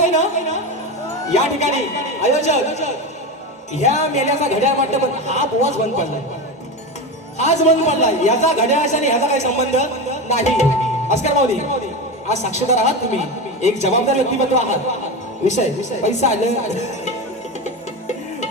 येतोय ना या ठिकाणी आयोजक ह्या मेल्याचा घड्याळ वाटतं पण हा बुवाच बंद पडलाय, हाच बंद पडलाय. याचा घड्याळाचा आणि ह्याचा काही संबंध नाही. भास्कर माऊली आज साक्षीदार आहात तुम्ही, एक जबाबदार व्यक्तिमत्व आहात. विषय पैसा आलं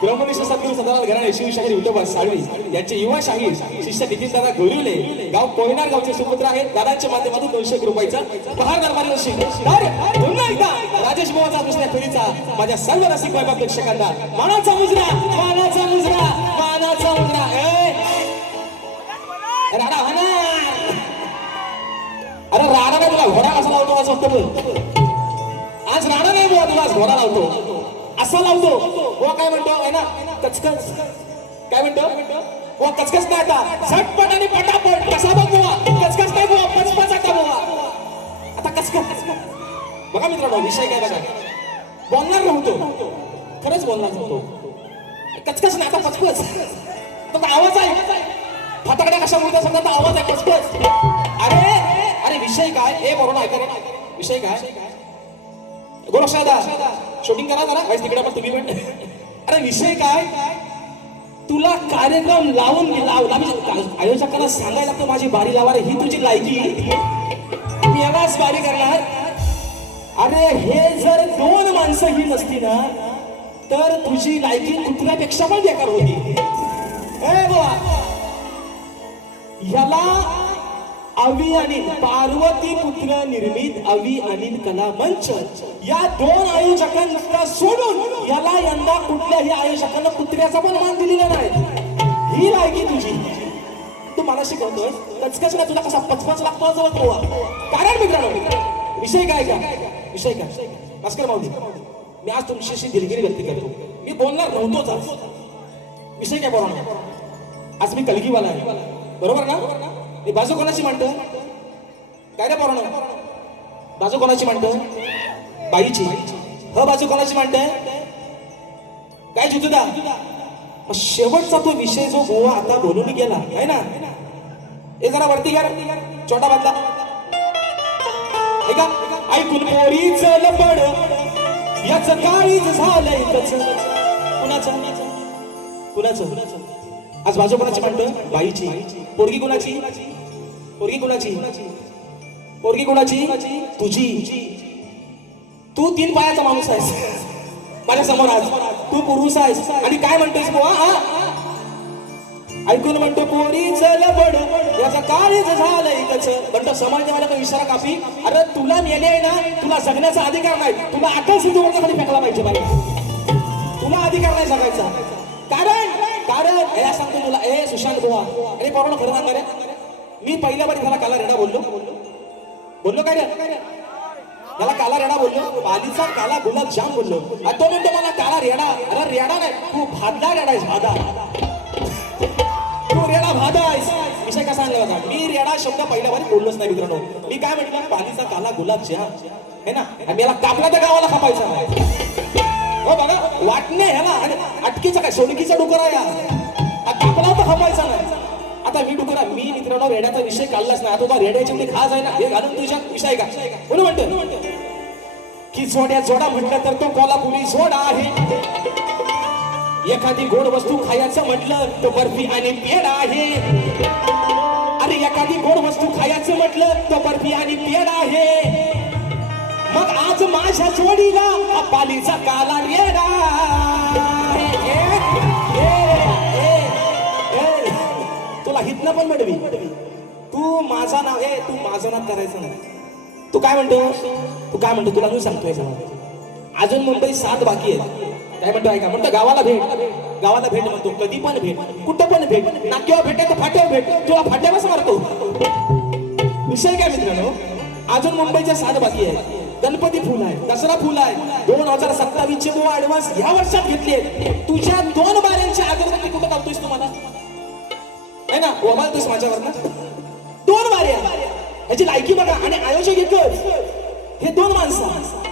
ब्रह्मनिष्ठ सद्गुरू सदानंद घराणे शिवशाहीर विठोबा साळवी यांचे युवा शाहीर शिष्य नितीन दादा गोरिवले गाव कोयनार गावचे सुपुत्र आहेत. दादांच्या माध्यमातून 200 रुपयाचा पहार दरबारी वर्षी पुन्हा एकदा राजेश भावाचा दुसऱ्या फेरीचा माझ्या सर्व रसिक वैभव प्रेक्षकांना मानाचा मुजरा, मानाचा मुजरा, मानाचा मुजरा. राडा हाना, अरे राडा नाही, तुला घोडा कसा लावतो असं वाटतं बोल. आज राडा नाही बुवा, तुला घोडा लावतो असा लावतो. वो काय म्हणतो आहे ना कचकच, काय म्हणतो वो कचकच नाही आता झटपट आणि पटापट कसा बघ बुवा, कचकच नाही बुवा, पचपच आता बुवा. आता कचकच बघा मित्रांनो, विषय काय बघा, बोलणार नव्हतो, खरंच बोलणार नव्हतो. कचकच नाही आता पचपच, तर आवाज आहे फटाकड्या कशा बोलतात समजा, आवाज आहे पचपच. अरे अरे विषय काय हे बरोबर ऐका रे, विषय काय गोरक्षदा शूटिंग करा जरा वाईस तिकडे पण तुम्ही पण. अरे विषय काय, तुला कार्यक्रम लावून आयोजकांना सांगायला लागतं माझी बारी लावा रे, ही तुझी लायकी, मी यालाच बारी करणार. अरे हे जर 2 माणसं ही नसती ना तर तुझी लायकी कुत्र्यापेक्षा पण बेकार होती. ह्याला अवी अनिल पार्वती पुत्र निर्मित अवी अनिल कला मंच या 2 आयोजकांना सोडून याला यंदा कुठल्याही आयोजकांना कुत्र्याचा पण मान दिलेला नाही. ही लायकी तुझी, तू मला शिकवतोय कचकच ना, तुला कसा पचपच लागतो जवळ. कारण मित्रांनो विषय काय का, विषय काय भास्कर माऊली, मी आज तुमच्याशी दिलगिरी व्यक्त करतो. मी बोलणार नव्हतोच आज. विषय काय बोलणार, आज मी कलगीवाला आहे बरोबर ना. बाजू कोणाची म्हणतो काय रे पोरांनो, बाजू कोणाची म्हणतो बाईची, ह बाजू कोणाची म्हणते काय जुतुदा. शेवटचा तो विषय जो गोवा आता बोलून गेला आहे ना, हे जरा वरती घ्या छोटा बांधला ऐका. ऐकून पोरी चल पड याच काळीच झालंय कुणाचं कुणाचं. आज बाजू कोणाची म्हणतो बाईची. पोरगी कोणाची, पोरगी कोणाची, पोरगी कोणाची तुझी. तू 3 पायाचा माणूस आहेस माझ्या समोर, आज तू पुरुष आहेस आणि काय म्हणतोस बुवा. ऐकून म्हणतो पोरी चल बड याचा काळीच झालंय कच. म्हणतो समाजाला पण इशारा कापी. अरे तुला मेले आहे ना, तुला जगण्याचा अधिकार नाही, तुला अटल सिंधू खाली फेकला पाहिजे बाई, तुला अधिकार नाही जगायचा. कारण कारण या सांगतो तुला ए सुशांत बुवा, अरे पोरांनो खरं सांगा रे, मी पहिल्या बारी त्याला काला रेडा बोललो काय रे, त्याला काला रेडा बोललो, पालीचा काला गुलाब जाम बोललो. तो म्हणतो मला काला रेडा. अरे रेडा नाही, तू भादा रेडा आहेस, भादा, तू रेडा भादा आहेस. विषय कसा आणला बघा, मी रेडा शब्द पहिल्या बारी बोललोच नाही मित्रांनो. मी काय म्हटलं पालीचा काला गुलाब जाम है ना, आणि याला कापला तर गावाला खपायचा नाही. हो बघा वाटणे ह्याला आणि अटकीचा काय सोडकीचा डुकरा या कापला तर खपायचा नाही. आता मी डुकरा, मी मित्रांनो रेड्याचा विषय काढलाच नाही. आता रेड्याची एवढी खास आहे ना, हे घालून तुझ्या विषय का म्हणून म्हणतो की जोड्या जोडा म्हटलं तर तो कोल्हापुरी जोडा आहे. एखादी गोड वस्तू खायचं म्हटलं तो बर्फी आणि पेढ आहे. अरे एखादी गोड वस्तू खायचं म्हटलं तो बर्फी आणि पेढ आहे. मग आज माझ्या जोडीला पालीचा काला रेडा. तुला हितनं पण म्हणवी, तू माझा नाव हे, तू माझं नाव करायचं नाही. तू काय म्हणतो तुला मी सांगतोय अजून मुंबई 7 बाकी आहे. काय म्हणतो ऐका, म्हणतो गावाला भेट म्हणतो, कधी पण भेट, कुठं पण भेट, नाक्यावर भेट तर फाट्यावर भेट, तुला फाट्यावरच मारतो. विषय काय मित्रांनो, अजून मुंबईच्या 7 बाकी आहे. गणपती फुल आहे, दसरा फुल आहे, 2027 चे बुवा ऍडव्हान्स ह्या वर्षात घेतले. तुझ्या 2 बाऱ्यांची अगरबत्ती कुठं लावतोयस तू मला है ना, ओवाळतोयस माझ्यावर ना. 2 बाऱ्या ह्याची लायकी बघा. आणि आयोजक एकच, हे 2 माणसं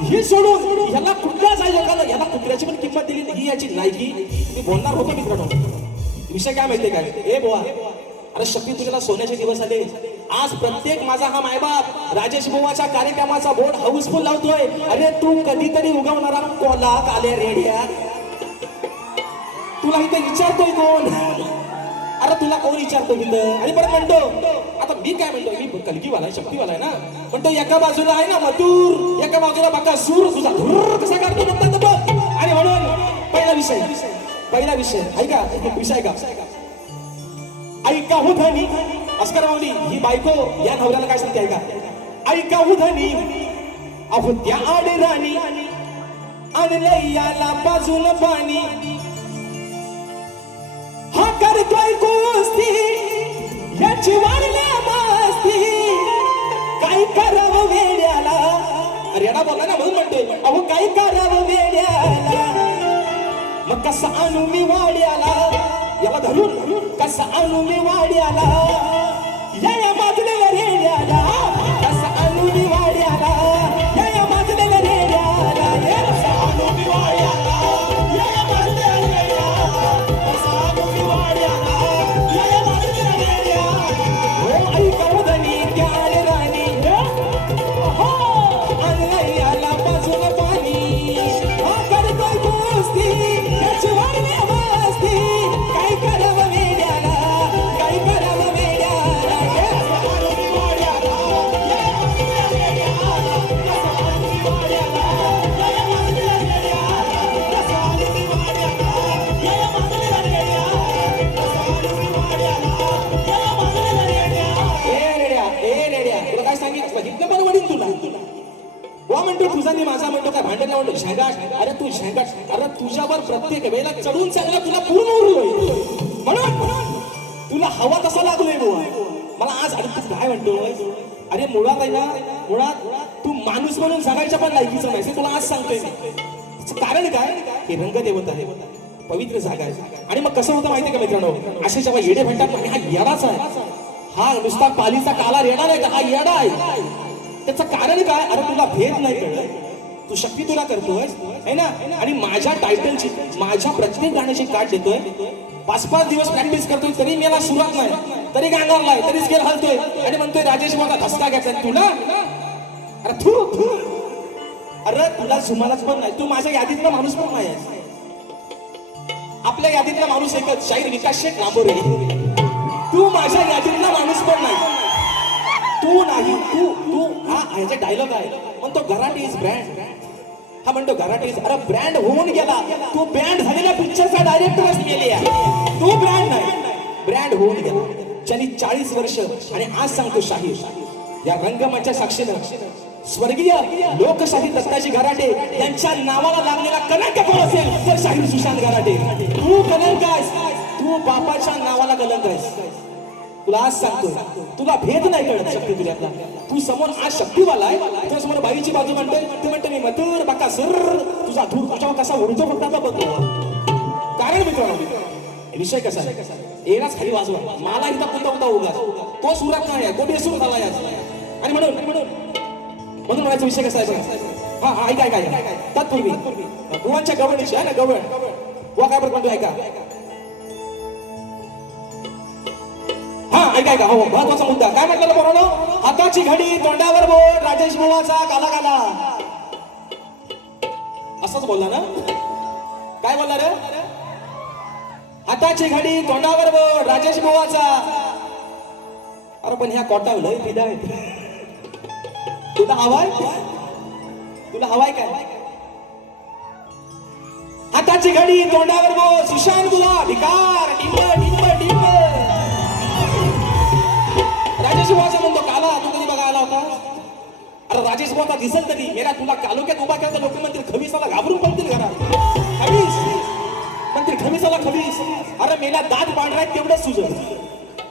हे सोडून ह्याला कुठल्याच आयोजकाला ह्याला कुत्र्याची पण किंमत दिली ही याची लायकी. मी बोलणार होतो मित्रांनो. विषय काय माहितीये काय, ए बुवा, अरे शक्ती तुझ्याला सोन्याचे दिवस आले. आज प्रत्येक माझा हा मायबाप राजेश बुवाच्या कार्यक्रमाचा बोर्ड हाऊसफुल लावतोय. अरे तू कधीतरी उगवणारा कोला काले रेड्या, तुला इथं विचारतोय कोण? अरे तुला कोण विचारतो इथं? आणि परत म्हणतो, आता मी काय म्हणतो, मी कलगीवाला शक्तीवाला आहे ना, पण तो एका बाजूला आहे ना मथुर, एका बाजूला बाका सूर, तुझा धुर कसा काढतो म्हणतात बघ. आणि म्हणून पहिला विषय ऐका, विषय का ऐका हो धनी अस्कर माऊली, ही बायको या नवऱ्याला काय सांगते ऐका. ऐका हो धनी अहो त्या आडे राणी आणलंय याला बाजूला पाणी, हा करतोय कुस्ती याची वाढल्या मस्ती, काय करावं वेड्याला. अरे येडा बोला ना म्हणून म्हणतोय, अहो काय करावं वेड्याला. मग कसा आणू मी वाड्याला, याला धरून कसा आणू मी वाड्याला, या माजलेल्या रेड्याला, कसा आणू मी वाड्याला, या माजलेल्या रेड्याला, कसा आणू मी वाड्याला, या माजलेल्या रेड्याला, कसा आणू मी वाड्याला, या माजलेल्या रेड्याला. हो ऐका धनी त्या आले राणी, हो आणलंय याला बाजूला पाणी, हा करतोय कुस्ती याची वाढल्या मस्ती, काय करावं वेड्याला, काय करावं वेड्याला, कसा आणू मी वाड्याला, या माजलेल्या रेड्याला, कसा आणू मी वाड्याला, या माजलेल्या रेड्याला, कसा आणू मी वाड्याला, या माजलेल्या रेड्याला, कसा आणू मी वाड्याला, या माजलेल्या रेड्याला. ए रेड्या तुला काय सांगितलं, इतकं पण वडील तुला वा म्हणतो तुझा मी माझा म्हणतो, काय भांडण म्हणतो झेंगाट. अरे तू झेंगाट, अरे तुझ्यावर प्रत्येक वेळेला चढून चालला तुला पूर्ण उरलोय, म्हणून तुला हवा तसा लागलोय बुवा मला आज. अरे तू काय म्हणतोय, अरे मुळात आहे ना, मुळात तू माणूस म्हणून जगायच्या पण लायकीचं नाही, तुला आज सांगतोय. कारण काय, हे रंगदेवता आहे, पवित्र जागा आहे. आणि मग कसं होतं माहितीये का मित्रांनो, असे जेव्हा येडे म्हणतात हा येडाच आहे, हा नुसता पालीचा काला रेडा नाही का, हा येडा आहे. त्याचं कारण काय, अरे तुला भेद नाही कळलं, तू शक्ती तुला करतोय है ना. आणि माझ्या टायटलची, माझ्या प्रत्येक गाण्याची काट देतोय, 5-5 दिवस प्रॅक्टिस करतोय, तरी मला सुरात नाही, तरी गांगारलाय, तरी स्केल हलतोय, आणि म्हणतोय राजेश माझा धसका घ्यायचा तुला. अरे तू अरे तुला सुमालाच पण नाही, तू माझ्या यादीतला माणूस पण नाही. आपल्या यादीतला माणूस एकच, शाहीर विकास शेठ लांबोरे. तू माझ्या यादीतला माणूस पण नाही, तू नाही. तू हा ह्याचा डायलॉग आहे, म्हणतो गराटे इज ब्रँड. हा म्हणतो गराटे इज, अरे ब्रँड होऊन गेला, तू ब्रँड झालेला पिक्चरचा डायरेक्टरच गेली आहे, तू ब्रँड नाही, ब्रँड होऊन गेला. त्यांनी 40 वर्ष, आणि आज सांगतो शाहीर या रंगमंच्या साक्षीनं स्वर्गीय लोकशाही दत्ताजी गराटे यांच्या नावाला लागलेला कलंक कोण असेल तर शाहीर सुशांत गराटे. तू कलंक आहेस, तू बापाच्या नावाला कलंक आहेस. तुला आज सांगतोय, तुला भेद नाही कळत शक्ती तुझ्यातला. तू समोर आज शक्तीवाला आहे, तुझ्या समोर बाईची बाजू म्हणतोय, तू म्हणतो मी मथुर बाका सर, तुझा धूर तुझ्यावर कसा उडतो फक्त आता बघतो. कारण मित्रांनो विषय कसा आहे, येणाच खाली वाजवा, मला इथं कुठं उगा तो सुरात नाही, कोणी सुरू झाला याच. आणि म्हणून म्हणायचा विषय कसा आहे, हा ऐका तत्पूर्वी बुवांच्या गवळणीची आहे ना, गवळ बुवा काय म्हणतो ऐका. ऐका हो, महत्वाचा मुद्दा काय म्हटलं पोरांनो, हाताची घडी तोंडावर बोट, राजेश बुवाचा काला काला, असंच बोलला ना. काय बोलला रे, हाताची घडी तोंडावर बोट, राजेश बुवाचा. अरे पण ह्या कोटावलं पिदा तुला हवाय, तुला हवाय काय. हाताची घडी तोंडावर बोट, सुशांत तुला भिकार, डिंब डिंब डिंब. राजेश बुवाचा म्हणतो काला, तू कधी बघायला होता. अरे राजेश बुवा दिसल तरी मेरा, तुला कालोक्यात उभा केला तर लोक म्हणतील खबीसाला घाबरून पडतील घरात, खबीस म्हणतील खबीसाला खबीस. अरे मेला दात पांढरा आहे तेवढंच तुझं,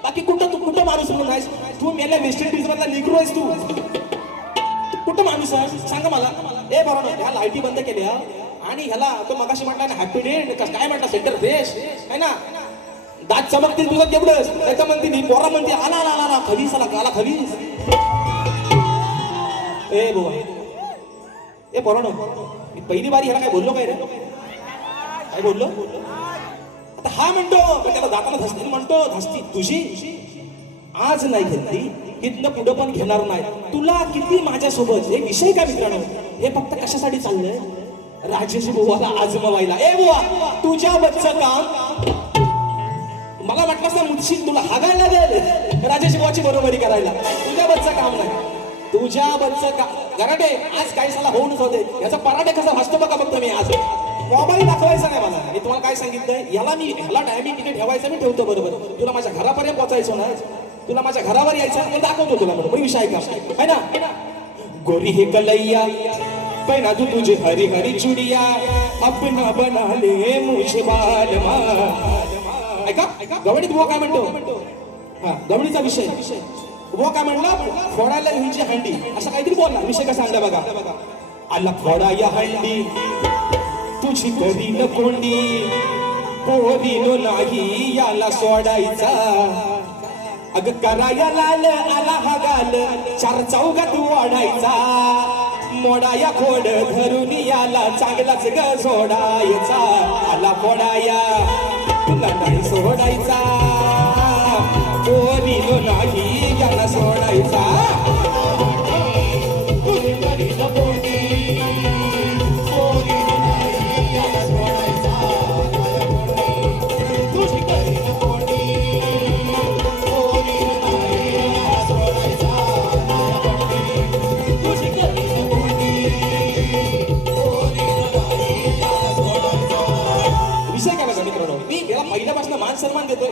बाकी कुठं माणूस म्हणून आहेस तू. मेल्या वेस्ट इंडिज मधला निग्रो आहेस तू, कुठं माणूस आहे सांगा मला. ए बरोबर ह्या लाईटी बंद केल्या, आणि ह्याला तो मगाशी म्हटला ना हॅपी डे काय म्हटला सेंटर फ्रेश आहे ना, दात चमकतील तुझं तेवढंच. त्याच्या म्हणते पोरा म्हणते आला आला आला खबीस आला काला खबीस. ए बुवा ए पोरानो, पहिली बारी ह्याला काय बोललो काय रे, काय बोललो. आता हा म्हणतो त्याला दाताला धसती, म्हणतो धसती तुझी आज नाही घेतली इथनं पुढं पण घेणार नाही. तुला किती माझ्यासोबत हे विषय काय मित्रांनो, हे फक्त कशासाठी चाललंय? राजेश बुवाला आजमवायला. ए बुवा, तुझ्या बच्चं काम मला म्हटलं ना मुदशील, तुला हागायला लागेल राजेश बुवाची बरोबरी करायला. तुझ्या बच्चं काम नाही, तुझ्या बच्चं काम. गराटे आज काही साला होऊनच होते. याचा पराठे कसा भासतो बघा फक्त मी आज. मोबाईल दाखवायचा नाही मला. मी तुम्हाला काय सांगितलंय, ह्याला टायमिंग तिथे ठेवायचं, मी ठेवतो बरोबर. तुला माझ्या घरापर्यंत पोहोचायचो ना, तुला माझ्या घरावर यायचं, मी दाखवतो तुला बरोबर विषय का है ना. गोरी हे कलैया पहना तू तुझे हरी हरी चुडिया, अपना बना ले मुझे बालमा. ऐका गवडीत बुवा काय म्हणतो, हा गवडीचा विषय. बुवा काय म्हणला, फोडायला हिंची हंडी असं काहीतरी बोलला. विषय कसा सांगला बघा. आला फोडा या हंडी तुझी कधी न कोंडी, पोरीनो नाही याला सोडायचा. अग कराया लाल आला हा गाल, चार चौघात वाढायचा. मोडाया खोड धरून याला चांगलाच ग सोडायचा. आला फोडाया तुला नाही सोडायचा, पोरीनो नाही याला सोडायचा. पहिल्यापासून मान सन्मान देतोय.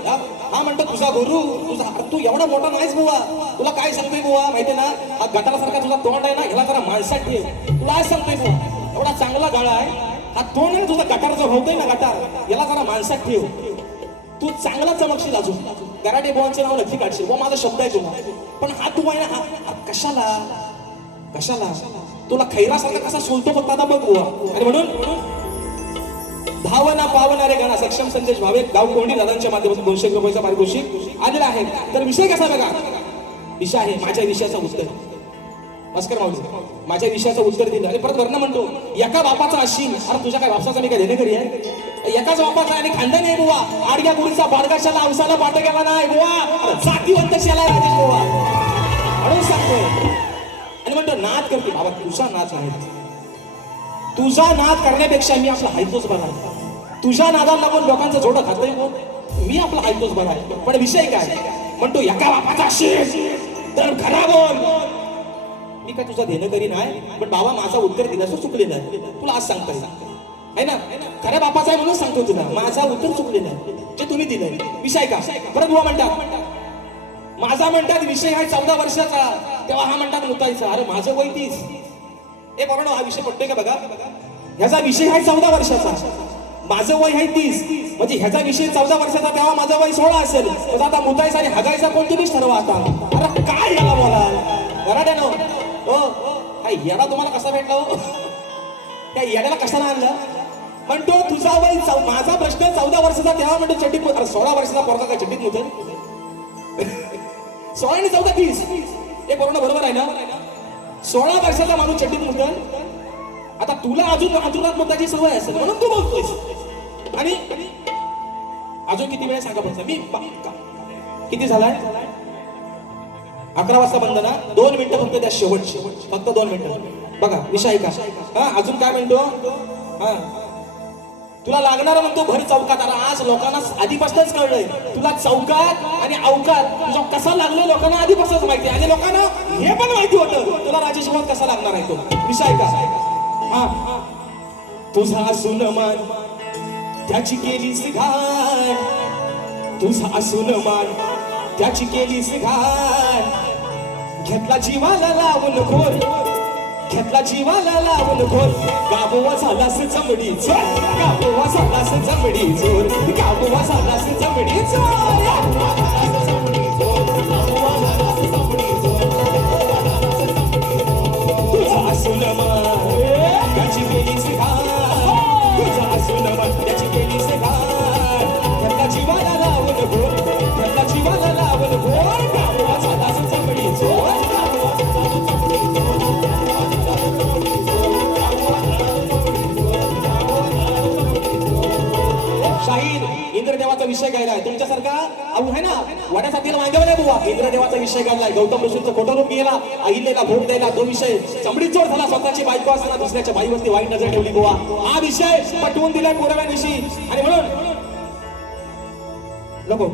हा म्हणतो तुझा गुरु, तुझा. तू एवढा मोठा नाहीस बुवा, तुला काय सांगतोय बुवा माहितीये ना, हा गटारासारखा तुझा तोंड आहे ना, ह्याला जरा माणसात ठेव. तुला आज सांगतोय बुवा, एवढा चांगला गाळा आहे हा तोंड आहे तुझा, गटार जो होतोय ना गटार, याला जरा माणसात ठेव. तू चांगला चमकशील अजून. गराटे बुवांचे नाव नक्की काढशील बुवा, माझा शब्द आहे तुला. पण हा तू आहे ना, कशाला कशाला तुला खैरासारखा कसा सोलतो फक्त आता बघ बुवा. आणि म्हणून भावना पावणारे गाणं सक्षम संदेश भावे गाव कोंडी दादांच्या माध्यमातून 200 रुपयाचा पारितोषिक आलेला आहे. तर विषय कसा बघा, विषय आहे माझ्या विषयाचं उत्तर. भास्कर माऊली माझ्या विषयाचं उत्तर दिलं. आणि परत वर्ण म्हणतो, एका बापाचा अशील. अरे तुझ्या काय बापाचा मी काय देणेकरी आहे? एकाच बापाचा आणि खानदानी आहे बुवा. आडग्या गुडीचा बाडगाशाला औसाला पाठ गेला नाही बुवा, जातीवंत शेला राजेश बुवा म्हणून सांगतोय. आणि म्हणतो नाद करते बाबा, तुझा नाद नाही, तुझा नाद करण्यापेक्षा मी आपला हायतोच बरा. तुझ्या नादाला लागून लोकांचं जोडं खातोय मी आपला हायतोच बरा आहे. पण विषय काय म्हणतो, एका बापाचा असेल तर खरा बोल. मी काय तुझा देणेकरी नाही, पण बाबा माझा उत्तर दिल्यास चुकलेला आहे. तुला आज सांगतोय है ना, खऱ्या बापाचा आहे म्हणून सांगतो तुला, माझा उत्तर चुकलेला आहे जे तुम्ही दिलंय. विषय का परत बुवा म्हणतात, माझा म्हणतात विषय आहे 14 वर्षाचा, तेव्हा हा म्हणतात मुतायचा. अरे माझं वय 30. हे बरोबर हा विषय पडतोय का बघा. ह्याचा विषय आहे 14 वर्षाचा, माझं वय आहे 30. म्हणजे ह्याचा विषय 14 वर्षाचा, तेव्हा माझं वय 16 असेल. आता मुतायचा आणि हगायचा कोण तुम्हीच ठरवा आता. अरे काय याला बोला घराट्यानो. हो काय याला तुम्हाला कसा भेटला हो, त्या येड्याला कशाला आणलं. म्हणतो तुझा वय माझा प्रश्न 14 वर्षाचा, तेव्हा म्हणतो चड्डीत. अरे 16 वर्षाचा पोरगा काय चड्डीत मुतल? 16 आणि 14 30. हे बरोबर आहे ना. 16 वर्षाचा माणूस चड्डीत मुतल. आता तुला अजून अंतरुणात मुताची सवय असेल म्हणून तू बोलतोयस. आणि अजून किती वेळ सांगा फक्त. मी किती झालाय? 11 वाजता बंद ना. 2 मिनिटं फक्त त्या शेवटची, फक्त 2 मिनिटं बघा. विषय का हा अजून काय म्हणतो, हा तुला लागणार म्हणतो भर चौकात. अरे आज लोकांना आधीपासूनच कळलंय तुला चौकात आणि अवकात तुझा कसा लागलोय लोकांना आधीपासूनच माहिती आहे. आणि लोकांना हे पण माहिती होतं तुला राजेश भाऊ कसा लागणार आहे तो. विषय का हा तुझा असून मान त्याची केलीस घाण, तुझा असून मान त्याची केलीस घाण. घेतला जीवाला लावून घोर, घेतला जीवाला लावून घोर. गाबोवा झालास जमडी चोर, गाबोवा झालास जमडी चोर, गाबोवा झालास जमडी चोर. तुझा असून मान त्याची केलीस घाण, तुझा असून मान त्याची केलीस घाण. घेतला जीवाला लावून घोर, घेतला जीवाला लावून घोर. गाबोवा झालास जमडी चोर. शाहीर इंद्रदेवाचा विषय गायलाय. तुमच्यासारखा अहो आहे ना वाड्यासाठी मागेवा नाही बुवा. इंद्रदेवाचा विषय गायलाय. गौतम ऋषींचं खोटं रूप गेला, अहिल्याला भोग द्यायला तो विषय. चमडी चोर झाला, स्वतःची बायको असताना दुसऱ्याच्या बाईवरती वाईट नजर ठेवली बुवा. हा विषय पटवून दिलाय पोराव्या दिवशी. आणि म्हणून नको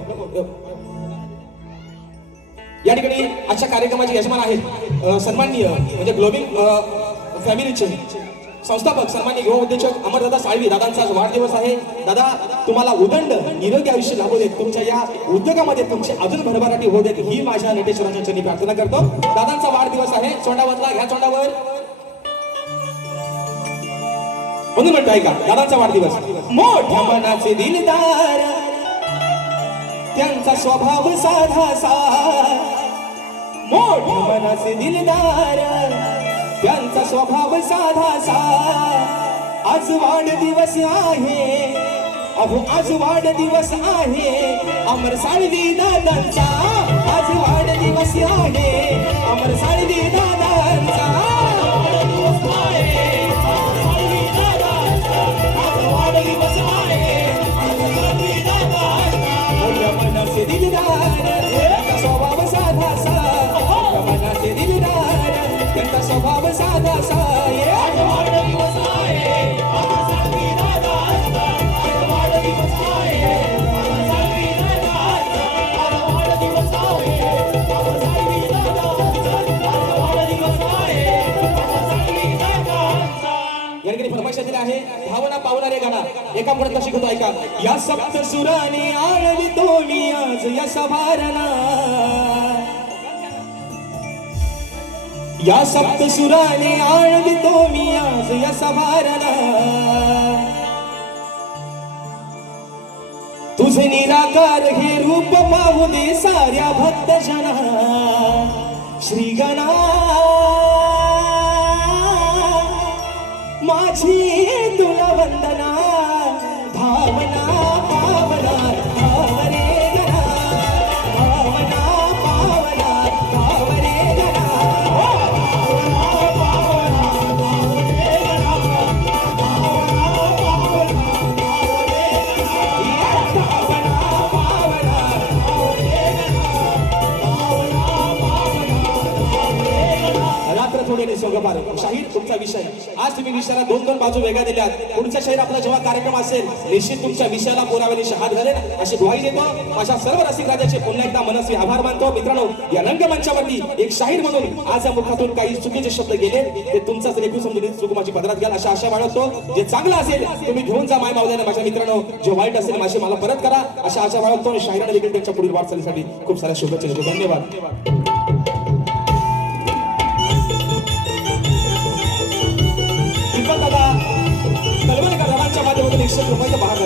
या ठिकाणी आजच्या कार्यक्रमाचे यजमान आहेत सन्माननीय म्हणजे ग्लोबिंग फॅमिलीचे संस्थापक सन्माननीय युवा उद्योजक अमरदादा साळवी. दादांचा आज वाढदिवस आहे. दादा तुम्हाला उदंड निरोगी आयुष्य लाभू देत, तुमच्या या उद्योगामध्ये तुमची अजून भरभराटी होऊ देत ही माझ्या नटेश्वराच्या चरणी प्रार्थना करतो. दादांचा वाढदिवस आहे. चोंडावरला घ्या चोंडावर म्हणून म्हणतो ऐका दादांचा वाढदिवस. मोठ्या मनाचे दिलदार त्यांचा स्वभाव साधासा, मोठ्या मनाचे दिलदार त्यांचा स्वभाव साधासा. आज वाढदिवस आहे, अहो आज वाढदिवस आहे अमर साळवी दादांचा. आज वाढदिवस आहे अमर साळवी दादांचा. वाढदिवस आहे अमर साळवी दादांचा. आज वाढदिवस आहे अमर साळवी दादांचा. मोठ्या मनाचे दिलदार त्यांचा स्वभाव साधासा, मोठ्या मनाचे दिलदार त्यांचा स्वभाव साधासा. आज वाढदिवस आहे अमर साळवी दादांचा. आज वाढदिवस आहे अमर साळवी दादांचा. आज वाढदिवस आहे अमर साळवी दादांचा. आज वाढदिवस आहे अमर साळवी दादांचा. या ठिकाणी फरमाईश दिली आहे भावना पावणारे गाणं एका म्हणत शिकवतो ऐका. या सप्त सुराने आळवितो मी आज या सभारणा, या सप्त सुराने आळवितो मी आज या सभारणा. तुझे निराकार हे रूप पाहू दे साऱ्या भक्तजना. श्री गणा माझी तुला वंदना. भावना पावना भावरे गणा, भावना पावना भावरे गणा. रात्र थोडे सोगपार शाहीर तुमचा विषय. आज तुम्ही विषयाला दोन दोन बाजू वेगळ्या दिल्यात. पुढचा शाहीर आपला जेव्हा कार्यक्रम असेल निश्चित तुमच्या विषयाला पुराव्याने हात घालेल अशी ग्वाही देतो. माझ्या सर्व रसिक राजाचे पुन्हा एकदा मनस्वी आभार मानतो. मित्रांनो या रंगमंचावरती एक शाहीर म्हणून आज या मुखातून काही चुकीचे शब्द गेले ते तुमचाच लेखू समजून चूक माझी पदरात घ्याल अशा आशा बाळगतो. जे चांगलं असेल तुम्ही घेऊन जा माय मावल्याने माझ्या मित्रांनो. जे वाईट असेल माझी मला परत करा अशा आशा बाळगतो. आणि शाहिराने देखील त्यांच्या पुढील वाटचालीसाठी खूप साऱ्या शुभेच्छा देतो. धन्यवाद. दादा कलवणकर दादांच्या माध्यमातून 100 रुपयाचा भाग